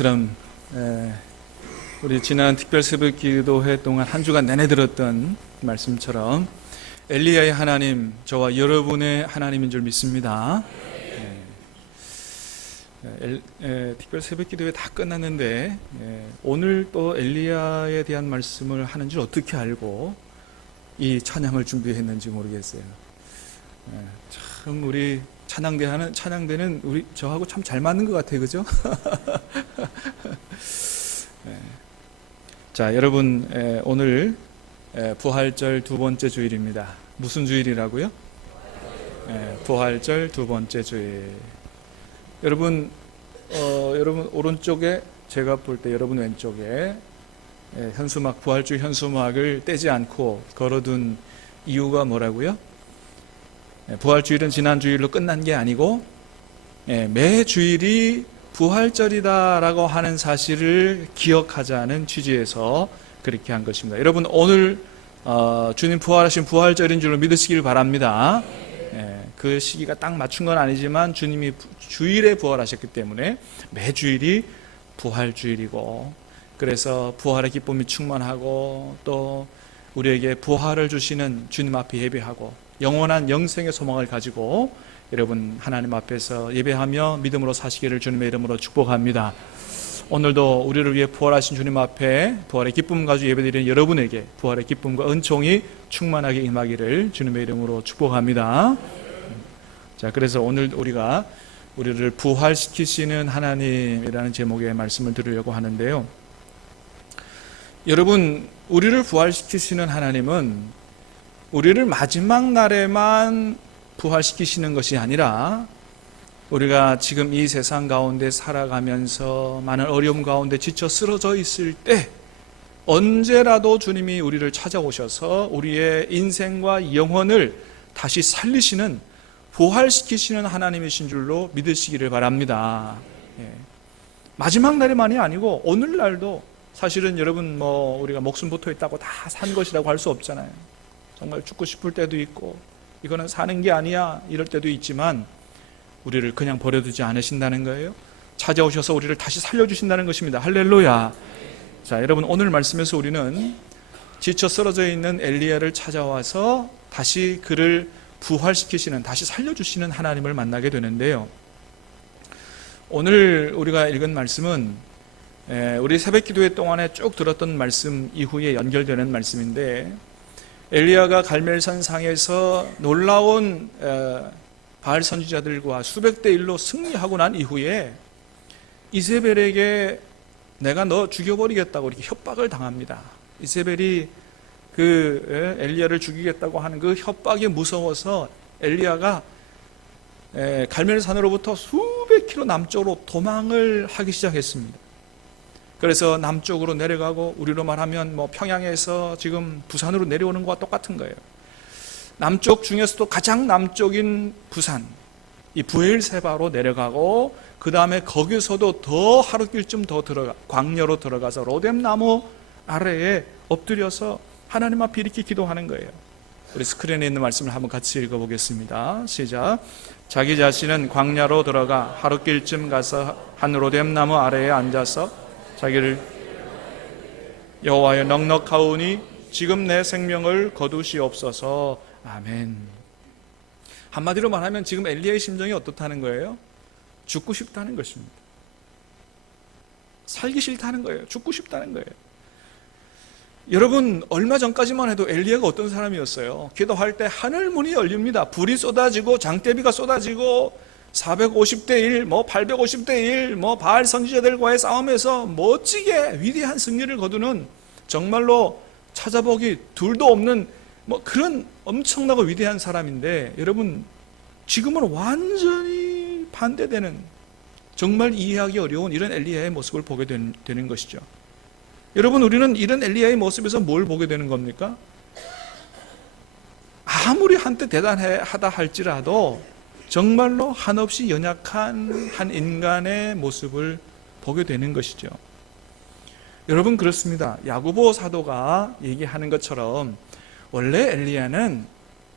이처럼 우리 지난 특별 새벽 기도회 동안 한 주간 내내 들었던 말씀처럼 엘리야의 하나님, 저와 여러분의 하나님인 줄 믿습니다. 특별 새벽 기도회 다 끝났는데 오늘 또 엘리야에 대한 말씀을 하는 줄 어떻게 알고 이 찬양을 준비했는지 모르겠어요. 참 우리 찬양대는 우리 저하고 참 잘 맞는 것 같아요, 그죠? 자, 여러분, 오늘 부활절 두 번째 주일입니다. 무슨 주일이라고요? 부활절 두 번째 주일. 여러분 오른쪽에, 제가 볼 때 여러분 왼쪽에 현수막, 부활주일 현수막을 떼지 않고 걸어둔 이유가 뭐라고요? 부활주일은 지난 주일로 끝난 게 아니고 매 주일이 부활절이다라고 하는 사실을 기억하자는 취지에서 그렇게 한 것입니다. 여러분, 오늘 주님 부활하신 부활절인 줄로 믿으시길 바랍니다. 그 시기가 딱 맞춘 건 아니지만 주님이 주일에 부활하셨기 때문에 매 주일이 부활주일이고, 그래서 부활의 기쁨이 충만하고 또 우리에게 부활을 주시는 주님 앞에 예배하고 영원한 영생의 소망을 가지고 여러분 하나님 앞에서 예배하며 믿음으로 사시기를 주님의 이름으로 축복합니다. 오늘도 우리를 위해 부활하신 주님 앞에 부활의 기쁨 가지고 예배드리는 여러분에게 부활의 기쁨과 은총이 충만하게 임하기를 주님의 이름으로 축복합니다. 자, 그래서 오늘 우리가 우리를 부활시키시는 하나님이라는 제목의 말씀을 들으려고 하는데요. 여러분, 우리를 부활시키시는 하나님은 우리를 마지막 날에만 부활시키시는 것이 아니라 우리가 지금 이 세상 가운데 살아가면서 많은 어려움 가운데 지쳐 쓰러져 있을 때 언제라도 주님이 우리를 찾아오셔서 우리의 인생과 영혼을 다시 살리시는, 부활시키시는 하나님이신 줄로 믿으시기를 바랍니다. 마지막 날에만이 아니고 오늘날도 사실은 여러분 우리가 목숨 붙어 있다고 다 산 것이라고 할 수 없잖아요. 정말 죽고 싶을 때도 있고 이거는 사는 게 아니야 이럴 때도 있지만 우리를 그냥 버려두지 않으신다는 거예요. 찾아오셔서 우리를 다시 살려주신다는 것입니다. 할렐루야. 자, 여러분, 오늘 말씀에서 우리는 지쳐 쓰러져 있는 엘리야를 찾아와서 다시 그를 부활시키시는, 다시 살려주시는 하나님을 만나게 되는데요. 오늘 우리가 읽은 말씀은 우리 새벽기도회 동안에 쭉 들었던 말씀 이후에 연결되는 말씀인데, 엘리야가 갈멜산 상에서 놀라운 바알 선지자들과 수백 대 1로 승리하고 난 이후에 이세벨에게 내가 너 죽여버리겠다고 이렇게 협박을 당합니다. 이세벨이 그 엘리야를 죽이겠다고 하는 그 협박이 무서워서 엘리야가 갈멜산으로부터 수백 킬로 남쪽으로 도망을 하기 시작했습니다. 그래서 남쪽으로 내려가고, 우리로 말하면 평양에서 지금 부산으로 내려오는 것과 똑같은 거예요. 남쪽 중에서도 가장 남쪽인 부산, 이 부엘세바로 내려가고, 그 다음에 거기서도 더 하루길쯤 더 광야로 들어가서 로뎀나무 아래에 엎드려서 하나님 앞에 이렇게 기도하는 거예요. 우리 스크린에 있는 말씀을 한번 같이 읽어보겠습니다. 시작. 자기 자신은 광야로 들어가 하루길쯤 가서 한 로뎀나무 아래에 앉아서 자기를 여호와여 넉넉하오니 지금 내 생명을 거두시옵소서. 아멘. 한마디로 말하면 지금 엘리야의 심정이 어떻다는 거예요? 죽고 싶다는 것입니다. 살기 싫다는 거예요. 죽고 싶다는 거예요. 여러분, 얼마 전까지만 해도 엘리야가 어떤 사람이었어요? 기도할 때 하늘 문이 열립니다. 불이 쏟아지고 장대비가 쏟아지고 450대 1, 850대 1, 바알 선지자들과의 싸움에서 멋지게 위대한 승리를 거두는, 정말로 찾아보기 둘도 없는 그런 엄청나고 위대한 사람인데, 여러분, 지금은 완전히 반대되는, 정말 이해하기 어려운 이런 엘리야의 모습을 보게 되는 것이죠. 여러분, 우리는 이런 엘리야의 모습에서 뭘 보게 되는 겁니까? 아무리 한때 대단하다 할지라도 정말로 한없이 연약한 한 인간의 모습을 보게 되는 것이죠. 여러분, 그렇습니다. 야고보 사도가 얘기하는 것처럼 원래 엘리야는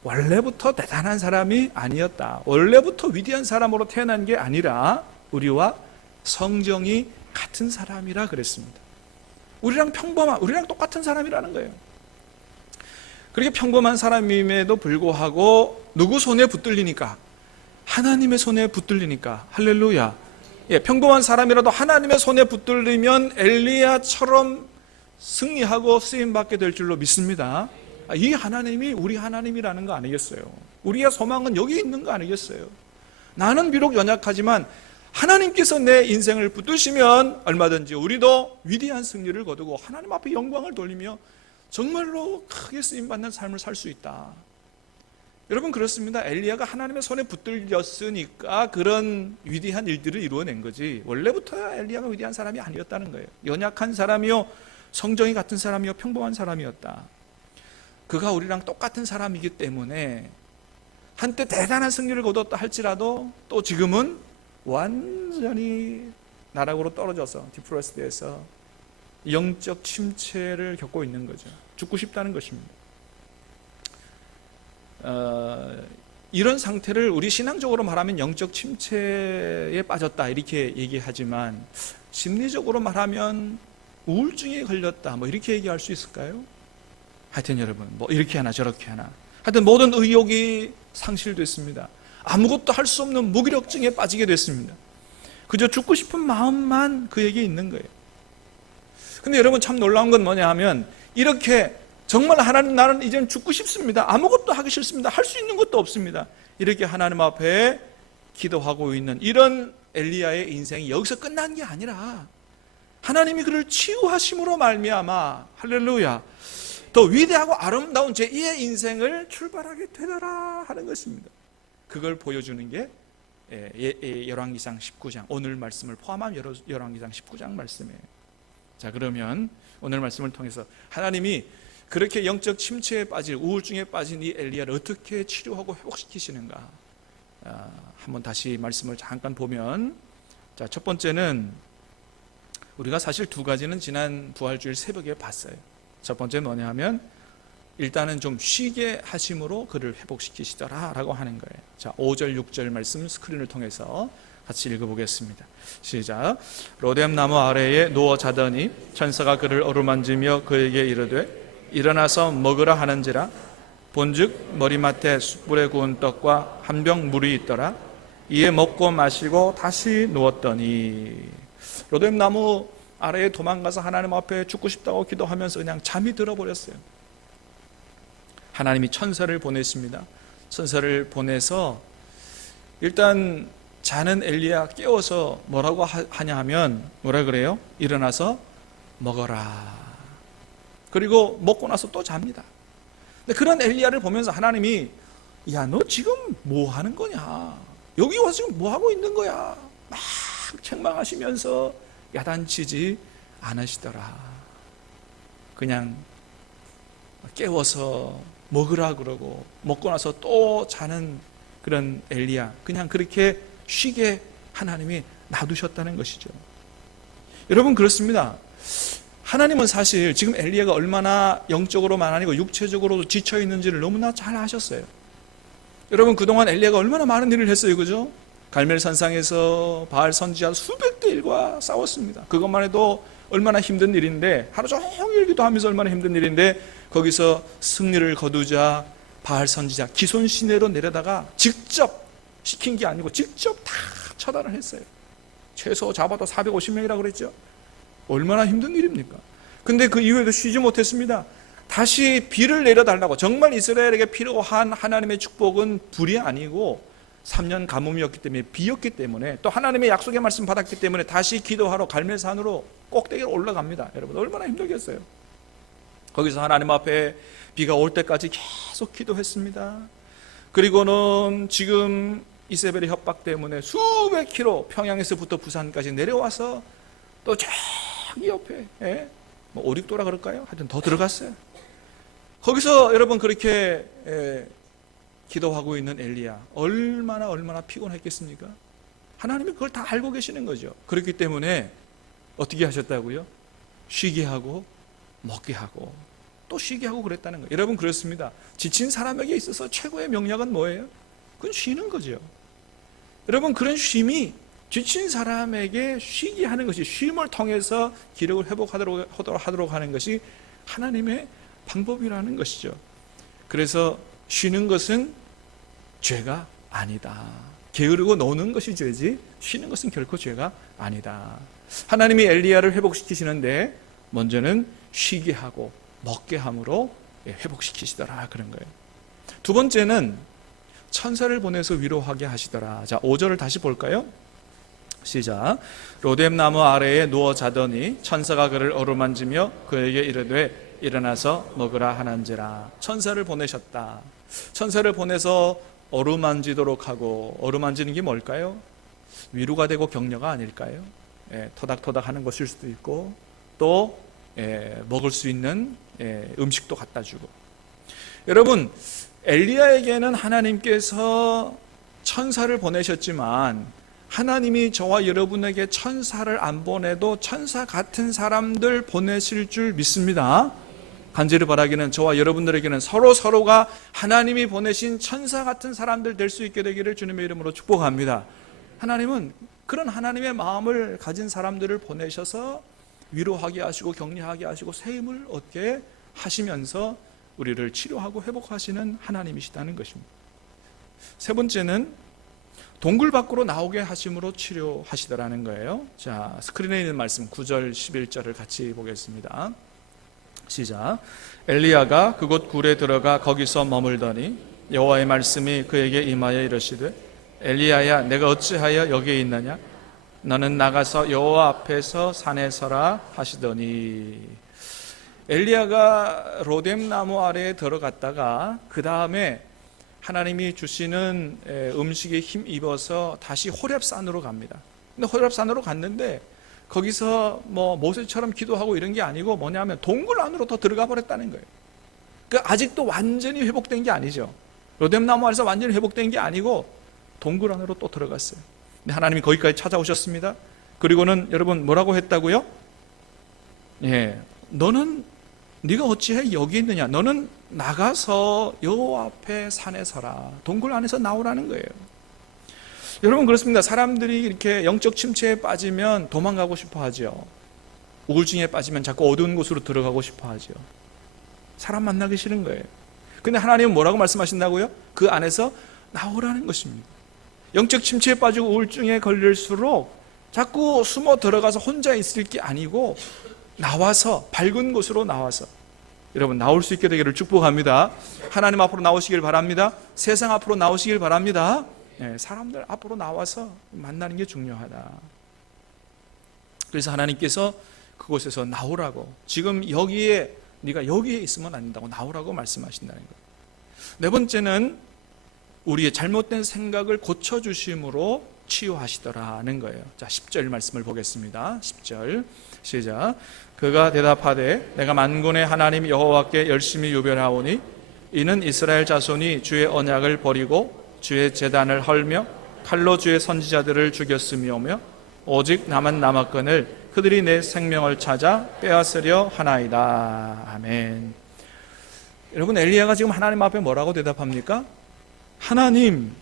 원래부터 대단한 사람이 아니었다. 원래부터 위대한 사람으로 태어난 게 아니라 우리와 성정이 같은 사람이라 그랬습니다. 우리랑 똑같은 사람이라는 거예요. 그렇게 평범한 사람임에도 불구하고 누구 손에 붙들리니까? 하나님의 손에 붙들리니까. 할렐루야. 평범한 사람이라도 하나님의 손에 붙들리면 엘리야처럼 승리하고 쓰임받게 될 줄로 믿습니다. 이 하나님이 우리 하나님이라는 거 아니겠어요? 우리의 소망은 여기 있는 거 아니겠어요? 나는 비록 연약하지만 하나님께서 내 인생을 붙드시면 얼마든지 우리도 위대한 승리를 거두고 하나님 앞에 영광을 돌리며 정말로 크게 쓰임받는 삶을 살 수 있다. 여러분, 그렇습니다. 엘리야가 하나님의 손에 붙들렸으니까 그런 위대한 일들을 이루어낸 거지, 원래부터 엘리야가 위대한 사람이 아니었다는 거예요. 연약한 사람이요, 성정이 같은 사람이요, 평범한 사람이었다. 그가 우리랑 똑같은 사람이기 때문에 한때 대단한 승리를 거뒀다 할지라도 또 지금은 완전히 나락으로 떨어져서 디프레스드해서 영적 침체를 겪고 있는 거죠. 죽고 싶다는 것입니다. 이런 상태를 우리 신앙적으로 말하면 영적 침체에 빠졌다 이렇게 얘기하지만, 심리적으로 말하면 우울증에 걸렸다 이렇게 얘기할 수 있을까요? 하여튼 여러분, 이렇게 하나 저렇게 하나, 하여튼 모든 의욕이 상실됐습니다. 아무것도 할 수 없는 무기력증에 빠지게 됐습니다. 그저 죽고 싶은 마음만 그에게 있는 거예요. 근데 여러분, 참 놀라운 건 뭐냐 하면, 이렇게 정말 하나님, 나는 이제는 죽고 싶습니다, 아무것도 하기 싫습니다, 할 수 있는 것도 없습니다, 이렇게 하나님 앞에 기도하고 있는 이런 엘리야의 인생이 여기서 끝난 게 아니라 하나님이 그를 치유하심으로 말미암아, 할렐루야, 더 위대하고 아름다운 제2의 인생을 출발하게 되더라 하는 것입니다. 그걸 보여주는 게 열왕기상 19장, 오늘 말씀을 포함한 열왕기상 19장 말씀이에요. 자, 그러면 오늘 말씀을 통해서 하나님이 그렇게 영적 침체에 빠질, 우울증에 빠진 이 엘리야를 어떻게 치료하고 회복시키시는가, 한번 다시 말씀을 잠깐 보면, 자, 첫 번째는 우리가 사실 두 가지는 지난 부활주일 새벽에 봤어요. 첫 번째는 뭐냐 하면, 일단은 좀 쉬게 하심으로 그를 회복시키시더라 라고 하는 거예요. 자, 5절 6절 말씀 스크린을 통해서 같이 읽어보겠습니다. 시작. 로뎀나무 아래에 누워 자더니 천사가 그를 어루만지며 그에게 이르되 일어나서 먹으라 하는지라. 본즉 머리맡에 숯불에 구운 떡과 한 병 물이 있더라. 이에 먹고 마시고 다시 누웠더니, 로뎀나무 아래에 도망가서 하나님 앞에 죽고 싶다고 기도하면서 그냥 잠이 들어버렸어요. 하나님이 천사를 보냈습니다. 천사를 보내서 일단 자는 엘리야 깨워서 뭐라고 하냐 하면, 뭐라 그래요? 일어나서 먹어라. 그리고 먹고 나서 또 잡니다. 근데 그런 엘리야를 보면서 하나님이, 야, 너 지금 뭐 하는 거냐? 여기 와서 지금 뭐 하고 있는 거야? 막 책망하시면서 야단치지 않으시더라. 그냥 깨워서 먹으라 그러고 먹고 나서 또 자는 그런 엘리야, 그냥 그렇게 쉬게 하나님이 놔두셨다는 것이죠. 여러분, 그렇습니다. 하나님은 사실 지금 엘리야가 얼마나 영적으로만 아니고 육체적으로도 지쳐 있는지를 너무나 잘 아셨어요. 여러분, 그동안 엘리야가 얼마나 많은 일을 했어요, 그죠? 갈멜산상에서 바알 선지자 수백 대 일과 싸웠습니다. 그것만 해도 얼마나 힘든 일인데, 하루 종일 기도하면서 얼마나 힘든 일인데, 거기서 승리를 거두자 바알 선지자 기손 시내로 내려다가 직접 시킨 게 아니고 직접 다 처단을 했어요. 최소 잡아도 450명이라고 그랬죠. 얼마나 힘든 일입니까? 근데 그 이후에도 쉬지 못했습니다. 다시 비를 내려달라고. 정말 이스라엘에게 필요한 하나님의 축복은 불이 아니고 3년 가뭄이었기 때문에, 비였기 때문에, 또 하나님의 약속의 말씀 받았기 때문에 다시 기도하러 갈멜산으로 꼭대기로 올라갑니다. 여러분, 얼마나 힘들겠어요. 거기서 하나님 앞에 비가 올 때까지 계속 기도했습니다. 그리고는 지금 이세벨의 협박 때문에 수백 킬로, 평양에서부터 부산까지 내려와서 또 저기 옆에 5, 6도라 그럴까요? 하여튼 더 들어갔어요. 거기서 여러분 그렇게 기도하고 있는 엘리야, 얼마나 피곤했겠습니까? 하나님이 그걸 다 알고 계시는 거죠. 그렇기 때문에 어떻게 하셨다고요? 쉬게 하고 먹게 하고 또 쉬게 하고 그랬다는 거예요. 여러분, 그렇습니다. 지친 사람에게 있어서 최고의 명령은 뭐예요? 그건 쉬는 거죠. 여러분, 그런 쉼이 지친 사람에게 쉬게 하는 것이, 쉼을 통해서 기력을 회복하도록 하는 것이 하나님의 방법이라는 것이죠. 그래서 쉬는 것은 죄가 아니다. 게으르고 노는 것이 죄지 쉬는 것은 결코 죄가 아니다. 하나님이 엘리야를 회복시키시는데 먼저는 쉬게 하고 먹게 함으로 회복시키시더라, 그런 거예요. 두 번째는 천사를 보내서 위로하게 하시더라. 자, 5절을 다시 볼까요? 시작. 로뎀나무 아래에 누워 자더니 천사가 그를 어루만지며 그에게 이르되 일어나서 먹으라 하는지라. 천사를 보내셨다. 천사를 보내서 어루만지도록 하고, 어루만지는 게 뭘까요? 위로가 되고 격려가 아닐까요? 토닥토닥 하는 것일 수도 있고, 또 먹을 수 있는 음식도 갖다 주고. 여러분, 엘리야에게는 하나님께서 천사를 보내셨지만 하나님이 저와 여러분에게 천사를 안 보내도 천사 같은 사람들 보내실 줄 믿습니다. 간절히 바라기는 저와 여러분들에게는 서로가 하나님이 보내신 천사 같은 사람들 될 수 있게 되기를 주님의 이름으로 축복합니다. 하나님은 그런 하나님의 마음을 가진 사람들을 보내셔서 위로하게 하시고 격려하게 하시고 새 힘을 얻게 하시면서 우리를 치료하고 회복하시는 하나님이시다는 것입니다. 세 번째는 동굴 밖으로 나오게 하심으로 치료하시더라는 거예요. 자, 스크린에 있는 말씀 9절 11절을 같이 보겠습니다. 시작. 엘리야가 그곳 굴에 들어가 거기서 머물더니 여호와의 말씀이 그에게 임하여 이르시되 엘리야야, 내가 어찌하여 여기에 있느냐? 너는 나가서 여호와 앞에서 산에 서라 하시더니, 엘리야가 로뎀나무 아래에 들어갔다가 그 다음에 하나님이 주시는 음식에 힘입어서 다시 호렙산으로 갑니다. 근데 호렙산으로 갔는데 거기서 뭐 모세처럼 기도하고 이런 게 아니고 뭐냐면 동굴 안으로 더 들어가 버렸다는 거예요. 그러니까 아직도 완전히 회복된 게 아니죠. 로뎀나무 아래서 완전히 회복된 게 아니고 동굴 안으로 또 들어갔어요. 근데 하나님이 거기까지 찾아오셨습니다. 그리고는 여러분 뭐라고 했다고요? 너는 네가 어찌해 여기 있느냐? 너는 나가서 여호와 앞에 산에 서라. 동굴 안에서 나오라는 거예요. 여러분 그렇습니다. 사람들이 이렇게 영적 침체에 빠지면 도망가고 싶어 하죠. 우울증에 빠지면 자꾸 어두운 곳으로 들어가고 싶어 하죠. 사람 만나기 싫은 거예요. 근데 하나님은 뭐라고 말씀하신다고요? 그 안에서 나오라는 것입니다. 영적 침체에 빠지고 우울증에 걸릴수록 자꾸 숨어 들어가서 혼자 있을 게 아니고 나와서, 밝은 곳으로 나와서 여러분 나올 수 있게 되기를 축복합니다. 하나님 앞으로 나오시길 바랍니다. 세상 앞으로 나오시길 바랍니다. 사람들 앞으로 나와서 만나는 게 중요하다. 그래서 하나님께서 그곳에서 나오라고, 지금 여기에 네가 여기에 있으면 안 된다고 나오라고 말씀하신다는 거예요. 네 번째는 우리의 잘못된 생각을 고쳐주심으로 치유하시더라는 거예요. 자, 10절 말씀을 보겠습니다. 10절 시작. 그가 대답하되 내가 만군의 하나님 여호와께 열심히 유별하오니 이는 이스라엘 자손이 주의 언약을 버리고 주의 제단을 헐며 칼로 주의 선지자들을 죽였으며며 오직 나만 남았거늘 그들이 내 생명을 찾아 빼앗으려 하나이다. 아멘. 여러분, 엘리야가 지금 하나님 앞에 뭐라고 대답합니까? 하나님,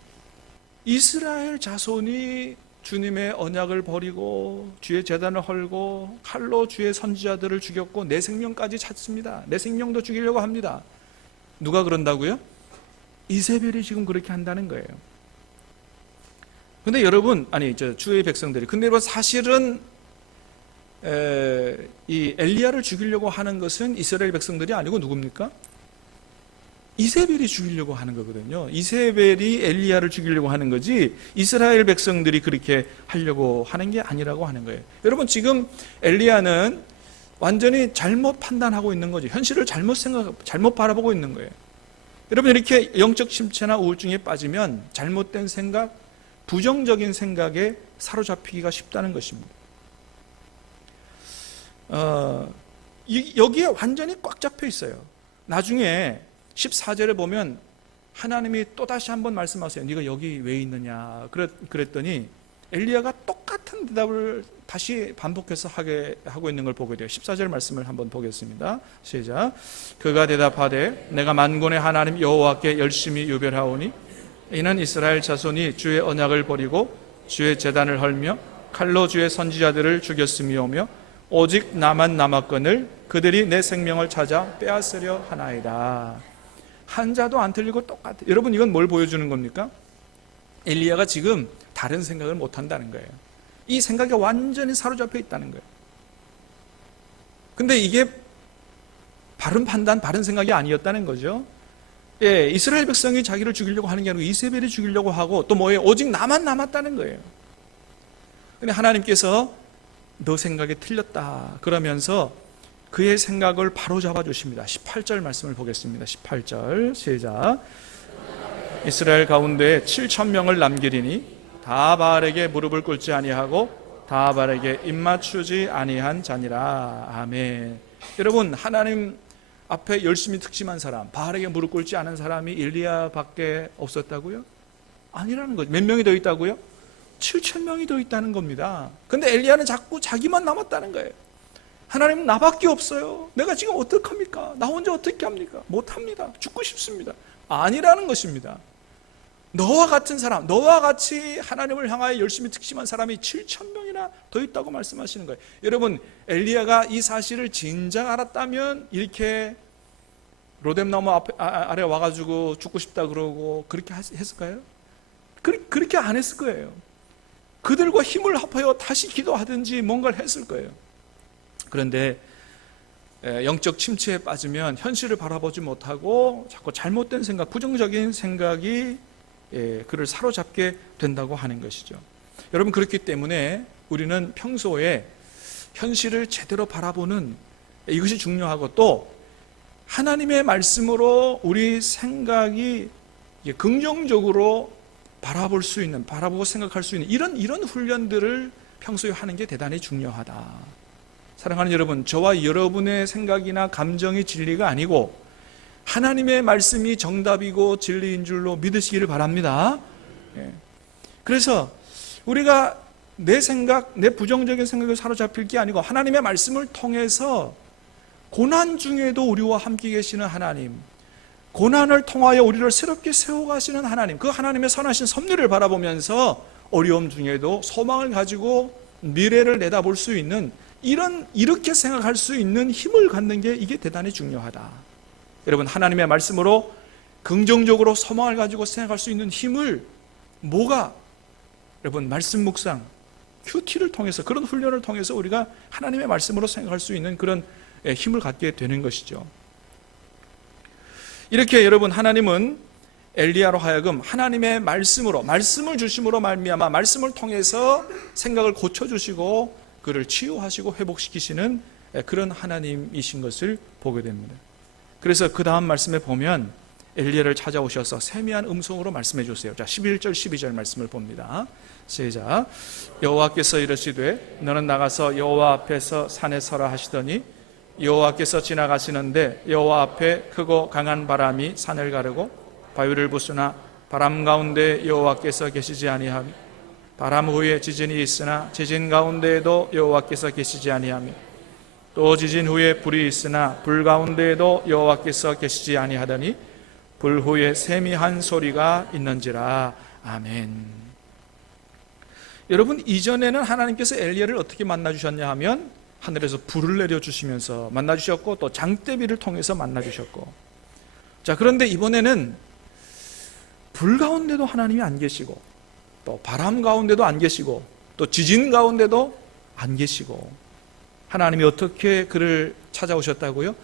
이스라엘 자손이 주님의 언약을 버리고 주의 제단을 헐고 칼로 주의 선지자들을 죽였고 내 생명까지 찾습니다. 내 생명도 죽이려고 합니다. 누가 그런다고요? 이세벨이 지금 그렇게 한다는 거예요. 근데 여러분, 주의 백성들이, 근데 사실은 이 엘리야를 죽이려고 하는 것은 이스라엘 백성들이 아니고 누굽니까? 이세벨이 죽이려고 하는 거거든요. 이세벨이 엘리야를 죽이려고 하는 거지 이스라엘 백성들이 그렇게 하려고 하는 게 아니라고 하는 거예요. 여러분, 지금 엘리야는 완전히 잘못 판단하고 있는 거죠. 현실을 잘못 바라보고 있는 거예요. 여러분, 이렇게 영적 침체나 우울증에 빠지면 잘못된 생각, 부정적인 생각에 사로잡히기가 쉽다는 것입니다. 여기에 완전히 꽉 잡혀 있어요. 나중에 14절에 보면 하나님이 또다시 한번 말씀하세요. 네가 여기 왜 있느냐 그랬더니 엘리야가 똑같은 대답을 다시 반복해서 하고 있는 걸 보게 돼요. 14절 말씀을 한번 보겠습니다. 시작. 그가 대답하되 내가 만군의 하나님 여호와께 열심히 유별하오니 이는 이스라엘 자손이 주의 언약을 버리고 주의 제단을 헐며 칼로 주의 선지자들을 죽였음이오며 오직 나만 남았거늘 그들이 내 생명을 찾아 빼앗으려 하나이다. 한자도 안 틀리고 똑같아요. 여러분, 이건 뭘 보여주는 겁니까? 엘리야가 지금 다른 생각을 못 한다는 거예요. 이 생각에 완전히 사로잡혀 있다는 거예요. 근데 이게 바른 판단, 바른 생각이 아니었다는 거죠. 예, 이스라엘 백성이 자기를 죽이려고 하는 게 아니고 이세벨이 죽이려고 하고 또 뭐예요? 오직 나만 남았다는 거예요. 근데 하나님께서 너 생각이 틀렸다 그러면서 그의 생각을 바로 잡아 주십니다. 18절 말씀을 보겠습니다. 18절 시작. 이스라엘 가운데 7,000명을 남기리니 다 바알에게 무릎을 꿇지 아니하고 다 바알에게 입맞추지 아니한 자니라. 아멘. 여러분, 하나님 앞에 열심히 특심한 사람, 바알에게 무릎 꿇지 않은 사람이 엘리야밖에 없었다고요? 아니라는 거죠. 몇 명이 더 있다고요? 7,000명이 더 있다는 겁니다. 근데 엘리야는 자꾸 자기만 남았다는 거예요. 하나님, 나밖에 없어요. 내가 지금 어떡합니까? 나 혼자 어떻게 합니까? 못합니다. 죽고 싶습니다. 아니라는 것입니다. 너와 같은 사람, 너와 같이 하나님을 향하여 열심히 특심한 사람이 7,000명이나 더 있다고 말씀하시는 거예요. 여러분, 엘리야가 이 사실을 진작 알았다면 이렇게 로뎀나무 아래 와가지고 죽고 싶다 그러고 그렇게 했을까요? 그렇게 안 했을 거예요. 그들과 힘을 합하여 다시 기도하든지 뭔가를 했을 거예요. 그런데 영적 침체에 빠지면 현실을 바라보지 못하고 자꾸 잘못된 생각, 부정적인 생각이 그를 사로잡게 된다고 하는 것이죠. 여러분, 그렇기 때문에 우리는 평소에 현실을 제대로 바라보는 이것이 중요하고 또 하나님의 말씀으로 우리 생각이 긍정적으로 바라볼 수 있는, 바라보고 생각할 수 있는 이런 훈련들을 평소에 하는 게 대단히 중요하다. 사랑하는 여러분, 저와 여러분의 생각이나 감정이 진리가 아니고 하나님의 말씀이 정답이고 진리인 줄로 믿으시기를 바랍니다. 그래서 우리가 내 생각, 내 부정적인 생각을 사로잡힐 게 아니고 하나님의 말씀을 통해서 고난 중에도 우리와 함께 계시는 하나님, 고난을 통하여 우리를 새롭게 세워가시는 하나님, 그 하나님의 선하신 섭리를 바라보면서 어려움 중에도 소망을 가지고 미래를 내다볼 수 있는 이렇게 생각할 수 있는 힘을 갖는 게 이게 대단히 중요하다. 여러분, 하나님의 말씀으로 긍정적으로 소망을 가지고 생각할 수 있는 힘을 여러분, 말씀 묵상, 큐티를 통해서, 그런 훈련을 통해서 우리가 하나님의 말씀으로 생각할 수 있는 그런 힘을 갖게 되는 것이죠. 이렇게 여러분, 하나님은 엘리야로 하여금 하나님의 말씀으로, 말씀을 주심으로 말미암아 말씀을 통해서 생각을 고쳐주시고 그를 치유하시고 회복시키시는 그런 하나님이신 것을 보게 됩니다. 그래서 그 다음 말씀에 보면 엘리야를 찾아오셔서 세미한 음성으로 말씀해 주세요. 자, 11절 12절 말씀을 봅니다. 시작. 여호와께서 이르시되 너는 나가서 여호와 앞에서 산에 서라 하시더니 여호와께서 지나가시는데 여호와 앞에 크고 강한 바람이 산을 가르고 바위를 부수나 바람 가운데 여호와께서 계시지 아니하며 바람 후에 지진이 있으나 지진 가운데에도 여호와께서 계시지 아니하며 또 지진 후에 불이 있으나 불 가운데에도 여호와께서 계시지 아니하더니 불 후에 세미한 소리가 있는지라. 아멘. 여러분, 이전에는 하나님께서 엘리야를 어떻게 만나주셨냐 하면 하늘에서 불을 내려주시면서 만나주셨고 또 장대비를 통해서 만나주셨고, 자, 그런데 이번에는 불 가운데도 하나님이 안 계시고 또 바람 가운데도 안 계시고 또 지진 가운데도 안 계시고, 하나님이 어떻게 그를 찾아오셨다고요?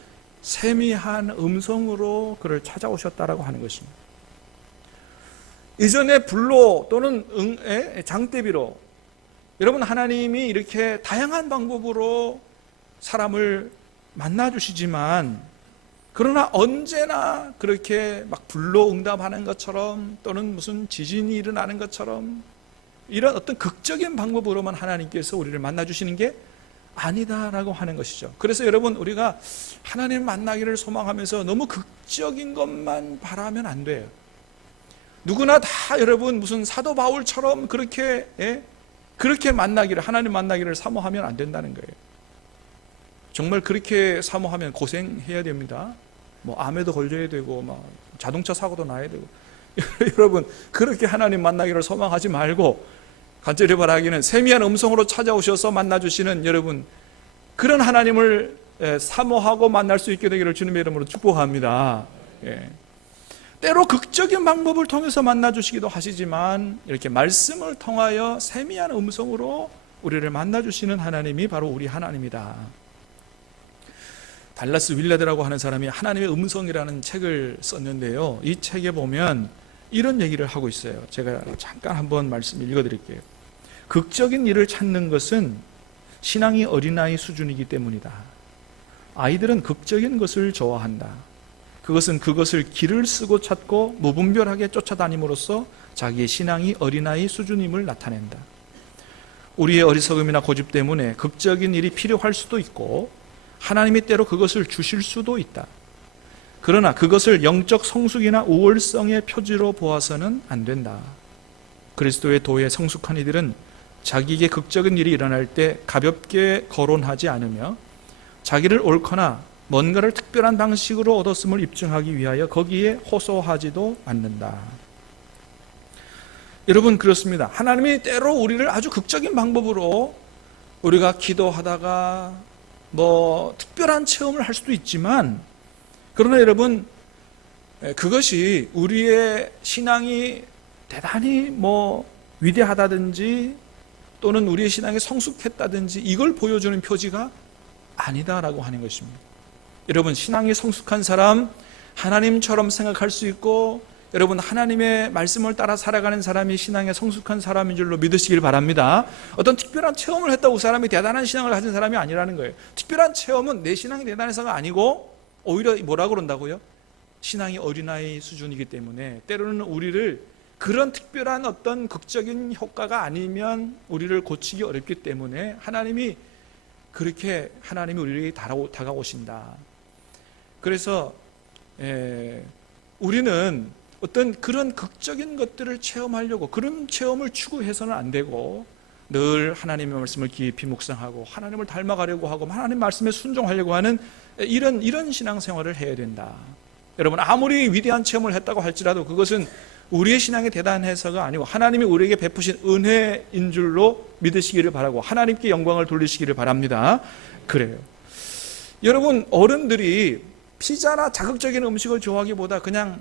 세미한 음성으로 그를 찾아오셨다라고 하는 것입니다. 이전에 불로 또는 장대비로, 여러분, 하나님이 이렇게 다양한 방법으로 사람을 만나주시지만 그러나 언제나 그렇게 막 불로 응답하는 것처럼 또는 무슨 지진이 일어나는 것처럼 이런 어떤 극적인 방법으로만 하나님께서 우리를 만나주시는 게 아니다라고 하는 것이죠. 그래서 여러분, 우리가 하나님 만나기를 소망하면서 너무 극적인 것만 바라면 안 돼요. 누구나 다 여러분 무슨 사도 바울처럼 그렇게 만나기를, 하나님 만나기를 사모하면 안 된다는 거예요. 정말 그렇게 사모하면 고생해야 됩니다. 뭐 암에도 걸려야 되고 막 자동차 사고도 나야 되고 여러분, 그렇게 하나님 만나기를 소망하지 말고 간절히 바라기는 세미한 음성으로 찾아오셔서 만나주시는 여러분, 그런 하나님을 사모하고 만날 수 있게 되기를 주님의 이름으로 축복합니다. 때로 극적인 방법을 통해서 만나주시기도 하시지만 이렇게 말씀을 통하여 세미한 음성으로 우리를 만나주시는 하나님이 바로 우리 하나님이다. 달라스 윌레드라고 하는 사람이 하나님의 음성이라는 책을 썼는데요, 이 책에 보면 이런 얘기를 하고 있어요. 제가 잠깐 한번 말씀 읽어드릴게요. 극적인 일을 찾는 것은 신앙이 어린아이 수준이기 때문이다. 아이들은 극적인 것을 좋아한다. 그것은 그것을 길을 쓰고 찾고 무분별하게 쫓아다님으로써 자기의 신앙이 어린아이 수준임을 나타낸다. 우리의 어리석음이나 고집 때문에 극적인 일이 필요할 수도 있고 하나님이 때로 그것을 주실 수도 있다. 그러나 그것을 영적 성숙이나 우월성의 표지로 보아서는 안 된다. 그리스도의 도에 성숙한 이들은 자기에게 극적인 일이 일어날 때 가볍게 거론하지 않으며 자기를 옳거나 뭔가를 특별한 방식으로 얻었음을 입증하기 위하여 거기에 호소하지도 않는다. 여러분, 그렇습니다. 하나님이 때로 우리를 아주 극적인 방법으로 우리가 기도하다가 특별한 체험을 할 수도 있지만, 그러나 여러분, 그것이 우리의 신앙이 대단히 위대하다든지 또는 우리의 신앙이 성숙했다든지 이걸 보여주는 표지가 아니다라고 하는 것입니다. 여러분, 신앙이 성숙한 사람, 하나님처럼 생각할 수 있고 여러분, 하나님의 말씀을 따라 살아가는 사람이 신앙에 성숙한 사람인 줄로 믿으시길 바랍니다. 어떤 특별한 체험을 했다고 그 사람이 대단한 신앙을 가진 사람이 아니라는 거예요. 특별한 체험은 내 신앙이 대단해서가 아니고 오히려 뭐라고 그런다고요? 신앙이 어린아이 수준이기 때문에 때로는 우리를 그런 특별한 어떤 극적인 효과가 아니면 우리를 고치기 어렵기 때문에 하나님이 우리에게 다가오신다. 그래서 우리는 어떤 그런 극적인 것들을 체험하려고 그런 체험을 추구해서는 안 되고 늘 하나님의 말씀을 깊이 묵상하고 하나님을 닮아가려고 하고 하나님 말씀에 순종하려고 하는 이런 신앙생활을 해야 된다. 여러분, 아무리 위대한 체험을 했다고 할지라도 그것은 우리의 신앙이 대단해서가 아니고 하나님이 우리에게 베푸신 은혜인 줄로 믿으시기를 바라고 하나님께 영광을 돌리시기를 바랍니다. 그래요. 여러분, 어른들이 피자나 자극적인 음식을 좋아하기보다 그냥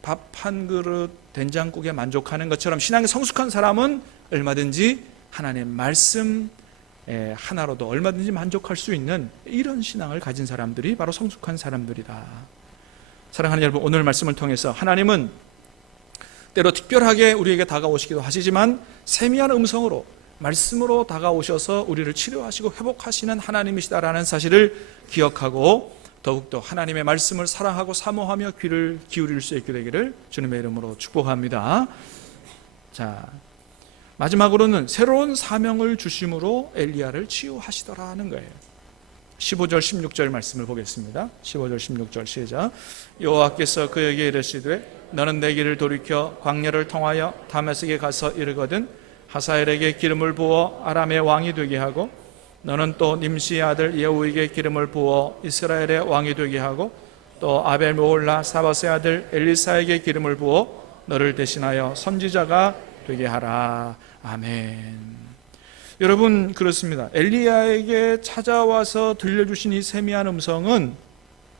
밥 한 그릇 된장국에 만족하는 것처럼 신앙이 성숙한 사람은 얼마든지 하나님의 말씀 하나로도 얼마든지 만족할 수 있는 이런 신앙을 가진 사람들이 바로 성숙한 사람들이다. 사랑하는 여러분, 오늘 말씀을 통해서 하나님은 때로 특별하게 우리에게 다가오시기도 하시지만 세미한 음성으로 말씀으로 다가오셔서 우리를 치료하시고 회복하시는 하나님이시다라는 사실을 기억하고 더욱더 하나님의 말씀을 사랑하고 사모하며 귀를 기울일 수 있게 되기를 주님의 이름으로 축복합니다. 자, 마지막으로는 새로운 사명을 주심으로 엘리야를 치유하시더라는 거예요. 15절 16절 말씀을 보겠습니다. 15절 16절 시작. 여호와께서 그에게 이르시되 너는 내 길을 돌이켜 광야를 통하여 다메섹에 가서 이르거든 하사엘에게 기름을 부어 아람의 왕이 되게 하고 너는 또 님시의 아들 예후에게 기름을 부어 이스라엘의 왕이 되게 하고 또 아벨 모홀라 사밧의 아들 엘리사에게 기름을 부어 너를 대신하여 선지자가 되게 하라. 아멘. 여러분, 그렇습니다. 엘리야에게 찾아와서 들려주신 이 세미한 음성은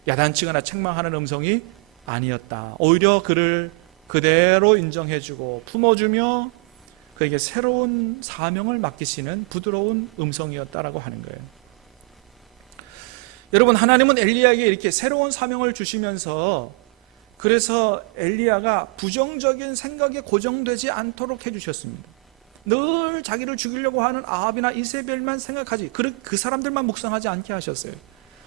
야단치거나 책망하는 음성이 아니었다. 오히려 그를 그대로 인정해주고 품어주며 그에게 새로운 사명을 맡기시는 부드러운 음성이었다라고 하는 거예요. 여러분, 하나님은 엘리야에게 이렇게 새로운 사명을 주시면서 그래서 엘리야가 부정적인 생각에 고정되지 않도록 해주셨습니다. 늘 자기를 죽이려고 하는 아합이나 이세벨만 생각하지 그 사람들만 묵상하지 않게 하셨어요.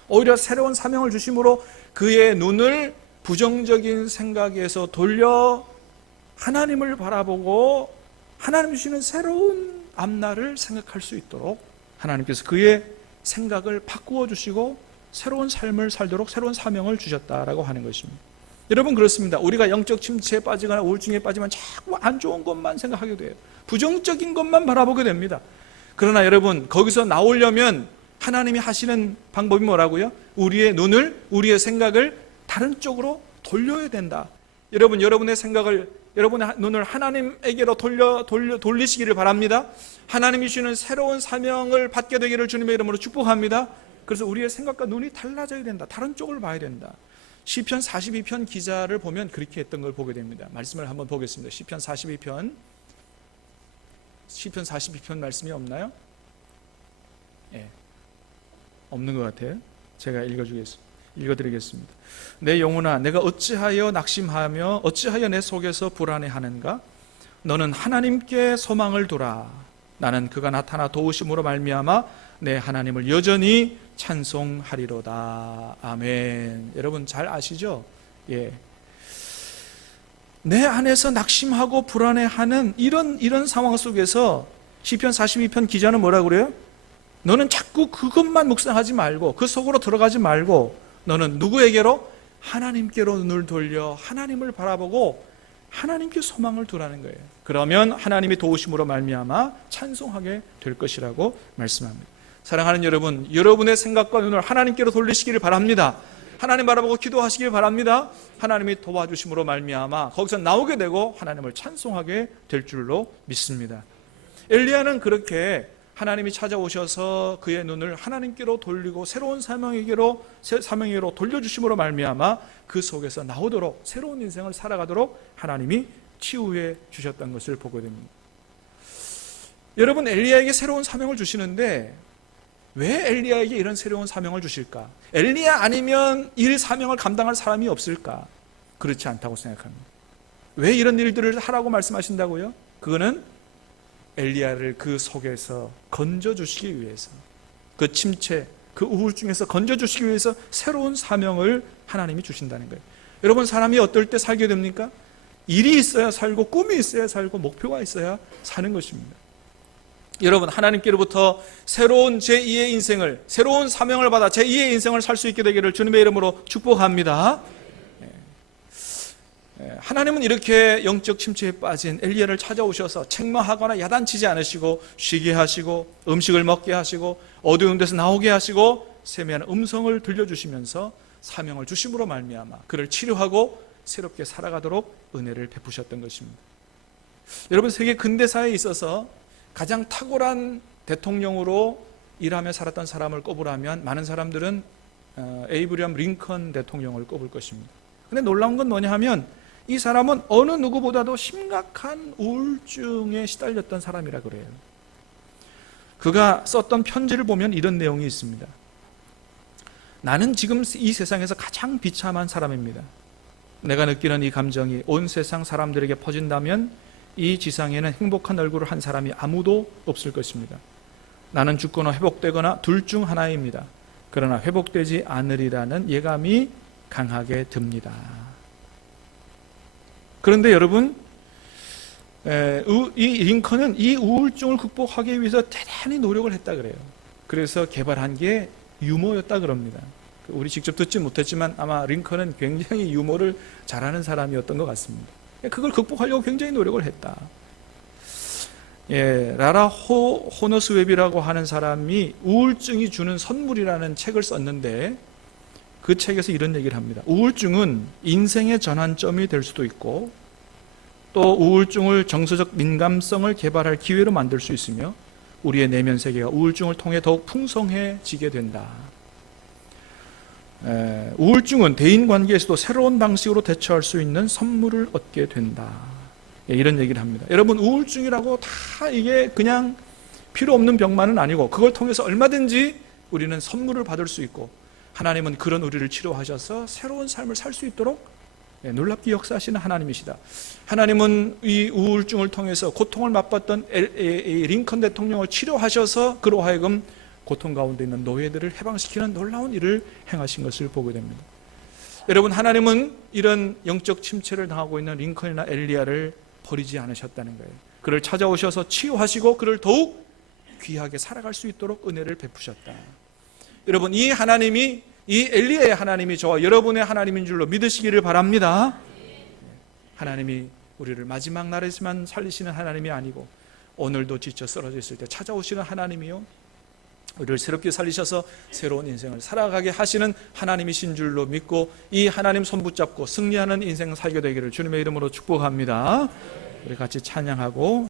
오히려 새로운 사명을 주심으로 그의 눈을 부정적인 생각에서 돌려 하나님을 바라보고 하나님 주시는 새로운 앞날을 생각할 수 있도록 하나님께서 그의 생각을 바꾸어 주시고 새로운 삶을 살도록 새로운 사명을 주셨다라고 하는 것입니다. 여러분, 그렇습니다. 우리가 영적 침체에 빠지거나 우울증에 빠지면 자꾸 안 좋은 것만 생각하게 돼요. 부정적인 것만 바라보게 됩니다. 그러나 여러분, 거기서 나오려면 하나님이 하시는 방법이 뭐라고요? 우리의 눈을, 우리의 생각을 다른 쪽으로 돌려야 된다. 여러분, 여러분의 생각을 여러분의 눈을 하나님에게로 돌리시기를 바랍니다. 하나님이 주시는 새로운 사명을 받게 되기를 주님의 이름으로 축복합니다. 그래서 우리의 생각과 눈이 달라져야 된다. 다른 쪽을 봐야 된다. 시편 42편 기자를 보면 그렇게 했던 걸 보게 됩니다. 말씀을 한번 보겠습니다. 시편 42편 말씀이 없나요? 예, 없는 것 같아요. 제가 읽어드리겠습니다. 내 영혼아, 내가 어찌하여 낙심하며 어찌하여 내 속에서 불안해하는가? 너는 하나님께 소망을 두라. 나는 그가 나타나 도우심으로 말미암아 내 하나님을 여전히 찬송하리로다. 아멘. 여러분 잘 아시죠? 예. 내 안에서 낙심하고 불안해하는 이런 상황 속에서 시편 42편 기자는 뭐라고 그래요? 너는 자꾸 그것만 묵상하지 말고 그 속으로 들어가지 말고 너는 누구에게로? 하나님께로 눈을 돌려 하나님을 바라보고 하나님께 소망을 두라는 거예요. 그러면 하나님이 도우심으로 말미암아 찬송하게 될 것이라고 말씀합니다. 사랑하는 여러분, 여러분의 생각과 눈을 하나님께로 돌리시기를 바랍니다. 하나님 바라보고 기도하시길 바랍니다. 하나님이 도와주심으로 말미암아 거기서 나오게 되고 하나님을 찬송하게 될 줄로 믿습니다. 엘리야는 그렇게 하나님이 찾아오셔서 그의 눈을 하나님께로 돌리고 새로운 사명에게로 돌려주심으로 말미암아 그 속에서 나오도록 새로운 인생을 살아가도록 하나님이 치유해 주셨던 것을 보게 됩니다. 여러분, 엘리야에게 새로운 사명을 주시는데 왜 엘리야에게 이런 새로운 사명을 주실까? 엘리야 아니면 일 사명을 감당할 사람이 없을까? 그렇지 않다고 생각합니다. 왜 이런 일들을 하라고 말씀하신다고요? 그거는 엘리야를 그 속에서 건져주시기 위해서, 그 침체, 그 우울증에서 건져주시기 위해서 새로운 사명을 하나님이 주신다는 거예요. 여러분, 사람이 어떨 때 살게 됩니까? 일이 있어야 살고 꿈이 있어야 살고 목표가 있어야 사는 것입니다. 여러분, 하나님께로부터 새로운 제2의 인생을, 새로운 사명을 받아 제2의 인생을 살 수 있게 되기를 주님의 이름으로 축복합니다. 하나님은 이렇게 영적 침체에 빠진 엘리야를 찾아오셔서 책망하거나 야단치지 않으시고 쉬게 하시고 음식을 먹게 하시고 어두운 데서 나오게 하시고 세미한 음성을 들려주시면서 사명을 주심으로 말미암아 그를 치료하고 새롭게 살아가도록 은혜를 베푸셨던 것입니다. 여러분, 세계 근대사에 있어서 가장 탁월한 대통령으로 일하며 살았던 사람을 꼽으라면 많은 사람들은 에이브리엄 링컨 대통령을 꼽을 것입니다. 그런데 놀라운 건 뭐냐 하면 이 사람은 어느 누구보다도 심각한 우울증에 시달렸던 사람이라 그래요. 그가 썼던 편지를 보면 이런 내용이 있습니다. 나는 지금 이 세상에서 가장 비참한 사람입니다. 내가 느끼는 이 감정이 온 세상 사람들에게 퍼진다면 이 지상에는 행복한 얼굴을 한 사람이 아무도 없을 것입니다. 나는 죽거나 회복되거나 둘 중 하나입니다. 그러나 회복되지 않으리라는 예감이 강하게 듭니다. 그런데 여러분, 이 링컨은 이 우울증을 극복하기 위해서 대단히 노력을 했다 그래요. 그래서 개발한 게 유머였다 그럽니다. 우리 직접 듣지 못했지만 아마 링컨은 굉장히 유머를 잘하는 사람이었던 것 같습니다. 그걸 극복하려고 굉장히 노력을 했다. 라라 호너스웹이라고 하는 사람이 우울증이 주는 선물이라는 책을 썼는데 그 책에서 이런 얘기를 합니다. 우울증은 인생의 전환점이 될 수도 있고 또 우울증을 정서적 민감성을 개발할 기회로 만들 수 있으며 우리의 내면 세계가 우울증을 통해 더욱 풍성해지게 된다. 우울증은 대인관계에서도 새로운 방식으로 대처할 수 있는 선물을 얻게 된다. 이런 얘기를 합니다. 여러분, 우울증이라고 다 이게 그냥 필요 없는 병만은 아니고 그걸 통해서 얼마든지 우리는 선물을 받을 수 있고 하나님은 그런 우리를 치료하셔서 새로운 삶을 살 수 있도록 놀랍게 역사하시는 하나님이시다. 하나님은 이 우울증을 통해서 고통을 맛봤던 링컨 대통령을 치료하셔서 그로 하여금 고통 가운데 있는 노예들을 해방시키는 놀라운 일을 행하신 것을 보게 됩니다. 여러분, 하나님은 이런 영적 침체를 당하고 있는 링컨이나 엘리야를 버리지 않으셨다는 거예요. 그를 찾아오셔서 치유하시고 그를 더욱 귀하게 살아갈 수 있도록 은혜를 베푸셨다. 여러분, 이 하나님이, 이 엘리야의 하나님이 저와 여러분의 하나님인 줄로 믿으시기를 바랍니다. 하나님이 우리를 마지막 날에만 살리시는 하나님이 아니고 오늘도 지쳐 쓰러져 있을 때 찾아오시는 하나님이요, 우리를 새롭게 살리셔서 새로운 인생을 살아가게 하시는 하나님이신 줄로 믿고 이 하나님 손 붙잡고 승리하는 인생 살게 되기를 주님의 이름으로 축복합니다. 우리 같이 찬양하고